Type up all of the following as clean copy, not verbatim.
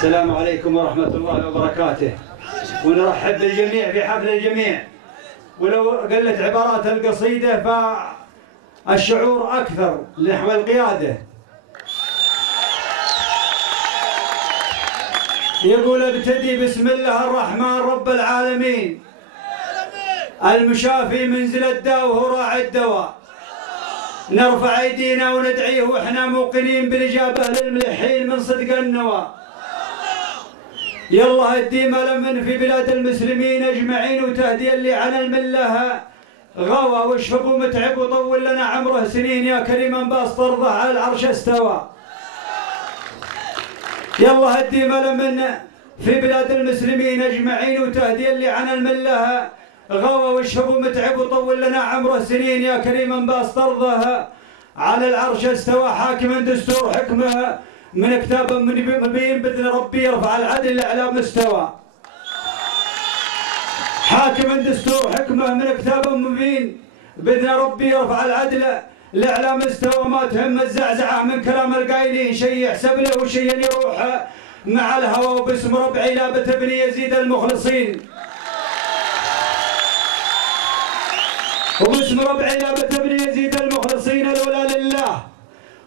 السلام عليكم ورحمة الله وبركاته، ونرحب بالجميع في حفل الجميع. ولو قلت عبارات القصيدة فالشعور أكثر نحو القيادة. يقول ابتدي بسم الله الرحمن رب العالمين، المشافي منزل الداء وهو راعي الدواء. نرفع ايدينا وندعيه واحنا موقنين بالاجابه للملحين من صدق النوى. يلا الديمه لمن في بلاد المسلمين اجمعين، وتهدي اللي عن المله غوى، واشفق ومتعب وطول لنا عمره سنين، يا كريما باسط ارضه على العرش استوى. يلا الديمه لمن في بلاد المسلمين اجمعين، وتهدي اللي عن المله غوى، واشفق ومتعب وطول لنا عمره سنين، يا كريما باسط ارضه على العرش استوى. حاكما دستور حكمه من كتاب مبين باذن ربي يرفع العدل لاعلى مستوى. حاكما دستور حكمه من كتاب مبين باذن ربي يرفع العدل لاعلى مستوى. ما تهم الزعزعه من كلام القايلين، شيء يحسب له وشيء يروح مع الهوى، وباسم ربعي لابت ابن يزيد المخلصين. وباسم ربعي لابت ابن يزيد المخلصين، الاولى لله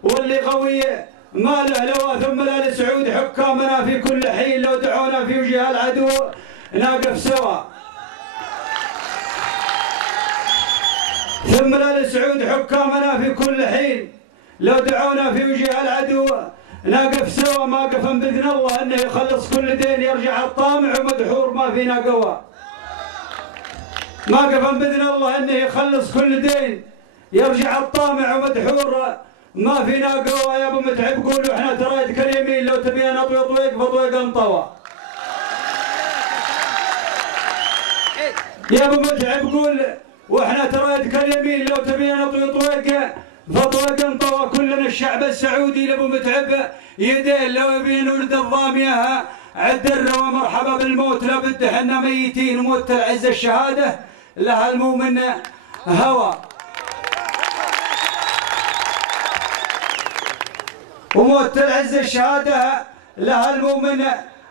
واللي قوي ما له لوى، ثم لا لسعود حكامنا في كل حين، لو دعونا في وجه العدو نقف سوا. ثم لا لسعود حكامنا في كل حين، لو دعونا في وجه العدو نقف سوا. ماقفا باذن الله انه يخلص كل دين، يرجع الطامع ومدحور ما فينا قوى. ماقفا باذن الله انه يخلص كل دين، يرجع الطامع ومدحور ما فينا قوى. يا ابو متعب قولوا احنا ترى يدك اليمين، لو تبينا نطوي طويق فطويق انطوى. يا ابو متعب قول واحنا ترى يدك اليمين، لو تبينا نطوي طويق فطويق انطوى. كلنا الشعب السعودي لابو متعب يدين، لو يبين ولد الضاميه عدر ومرحبا بالموت، لابد احنا ميتين، وموت العز الشهاده لها المؤمن هوى. وموت العز الشهاده لها المؤمن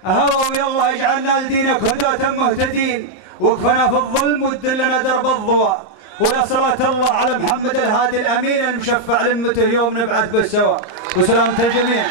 هوى. ويلا اجعلنا لدينك هداة مهتدين، وقفنا في الظلم ودلنا درب الضوء. ويا صلاة الله على محمد الهادي الامين المشفع لامته يوم نبعث بالسوا. وسلامة الجميع.